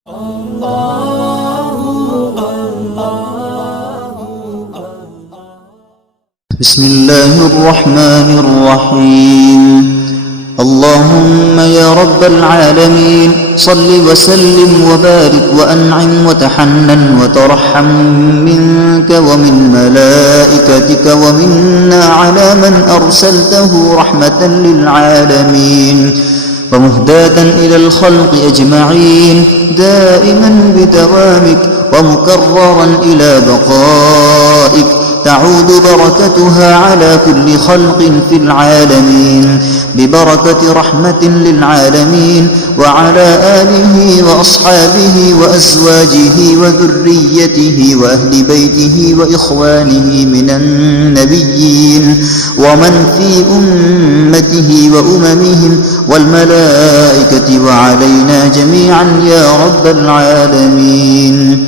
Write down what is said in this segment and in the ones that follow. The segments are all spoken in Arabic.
بسم الله الرحمن الرحيم. اللهم يا رب العالمين صل وسلم وبارك وأنعم وتحنن وترحم منك ومن ملائكتك ومنا على من أرسلته رحمة للعالمين ومهداة إلى الخلق أجمعين دائما بدوامك ومكررا إلى بقائك تعود بركتها على كل خلق في العالمين ببركة رحمة للعالمين وعلى آله وأصحابه وأزواجه وذريته وأهل بيته وإخوانه من النبيين ومن في أمته وأممهم والملائكة وعلينا جميعا يا رب العالمين.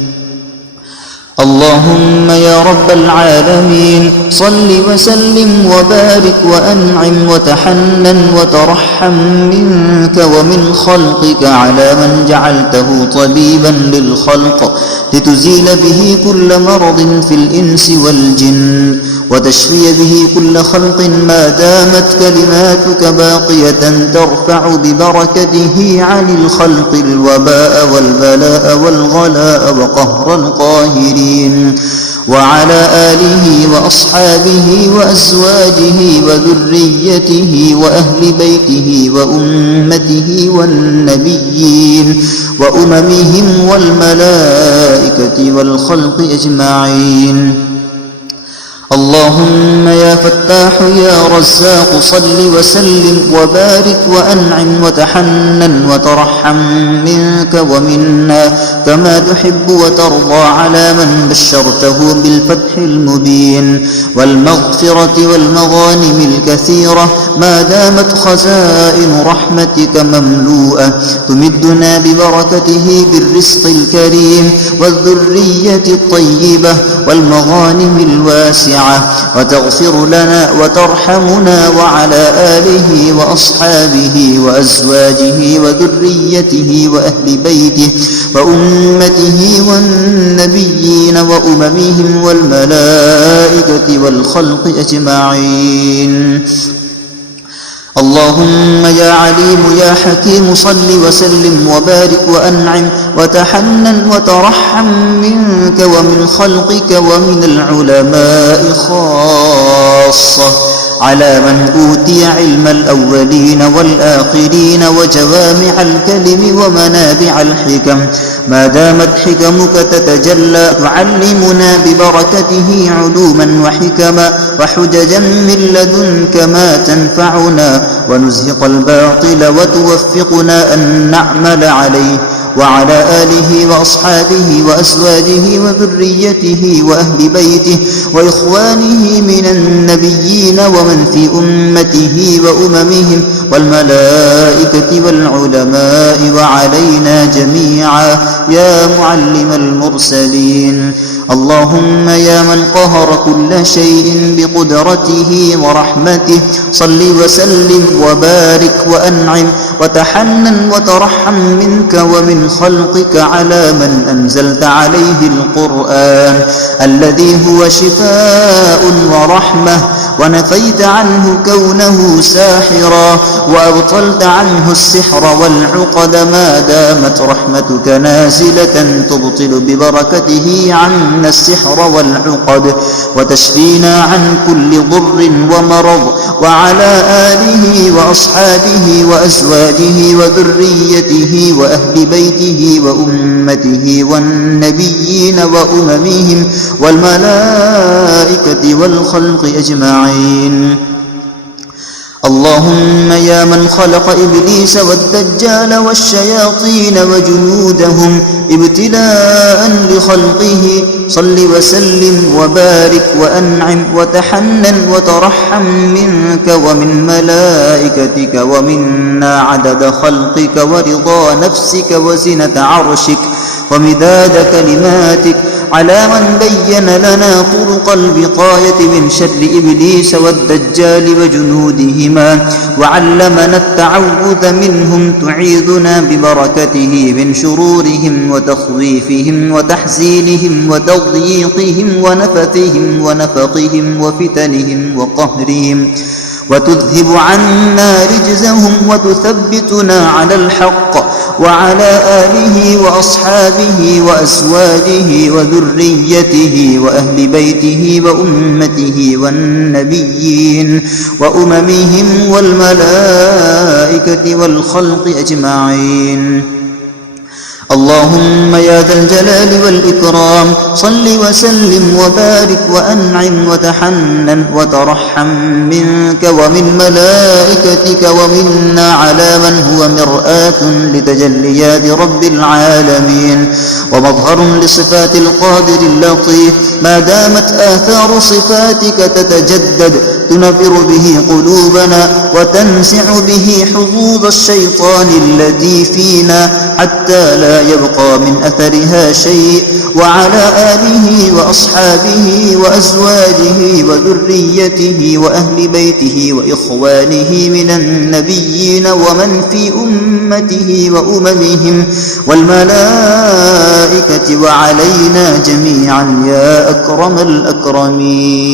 اللهم يا رب العالمين صل وسلم وبارك وأنعم وتحنن وترحم منك ومن خلقك على من جعلته طبيبا للخلق لتزيل به كل مرض في الإنس والجن وتشفي به كل خلق ما دامت كلماتك باقية ترفع ببركته عن الخلق الوباء والبلاء والغلاء وقهر القاهرين وعلى آله وأصحابه وأزواجه وذريته وأهل بيته وأمته والنبيين وأممهم والملائكة والخلق أجمعين. اللهم يا فتاح يا رزاق صل وسلم وبارك وأنعم وتحنن وترحم منك ومنا كما تحب وترضى على من بشرته بالفتح المبين والمغفرة والمغانم الكثيرة ما دامت خزائن رحمتك مملوءة تمدنا ببركته بالرزق الكريم والذرية الطيبة والمغانم الواسعة وتغفر لنا وترحمنا وعلى آله وأصحابه وأزواجه وذريته وأهل بيته وأمته والنبيين وأممهم والملائكة والخلق أجمعين. اللهم يا عليم يا حكيم صل وسلم وبارك وأنعم وتحنن وترحم منك ومن خلقك ومن العلماء خاصة على من أوتي علم الأولين والآخرين وجوامع الكلم ومنابع الحكم ما دامت حكمك تتجلى تعلمنا ببركته علوما وحكما وحججا من لدنك ما تنفعنا ونزهق الباطل وتوفقنا أن نعمل عليه وعلى آله وأصحابه وأزواجه وذريته وأهل بيته وإخوانه من النبيين ومن في أمته وأممهم والملائكة والعلماء وعلينا جميعا يا معلم المرسلين. اللهم يا من قهر كل شيء بقدرته ورحمته صل وسلم وبارك وأنعم وتحنن وترحم منك ومن خلقك على من أنزلت عليه القرآن الذي هو شفاء ورحمة ونفيت عنه كونه ساحرا وأبطلت عنه السحر والعقد ما دامت رحمتك نازلة تبطل ببركته عنا السحر والعقد وتشفينا عن كل ضر ومرض وعلى آله وأصحابه وأزواجه وذريته وأهل بيته وأمته والنبيين وأممهم والملائكة والخلق أجمعين. اللهم يا من خلق إبليس والدجال والشياطين وجنودهم ابتلاء لخلقه صل وسلم وبارك وأنعم وتحنن وترحم منك ومن ملائكتك ومنا عدد خلقك ورضا نفسك وزنة عرشك ومداد كلماتك على من بين لنا طرق الوقاية من شر إبليس والدجال وجنودهما، وعلمنا التعوذ منهم، تعيذنا ببركته من شرورهم وتخويفهم وتحزينهم وتضييقهم ونفثهم ونفقهم وفتنهم وقهرهم، وتذهب عنا رجزهم وتثبتنا على الحق، وعلى آله وأصحابه وأزواجه وذريته وأهل بيته وأمته والنبيين وأممهم والملائكة والخلق أجمعين. اللهم يا ذا الجلال والإكرام صل وسلم وبارك وأنعم وتحنن وترحم منك ومن ملائكتك ومنا على من هو مرآة لتجليات رب العالمين ومظهر لصفات القادر اللطيف، ما دامت آثار صفاتك تتجدد تنفر به قلوبنا وتنسع به حظوظ الشيطان التي فينا حتى لا يبقى من أثرها شيء، وعلى آله وأصحابه وأزواجه وذريته وأهل بيته وإخوانه من النبيين ومن في أمته وأممهم والملائكة وعلينا جميعا يا أكرم الأكرمين.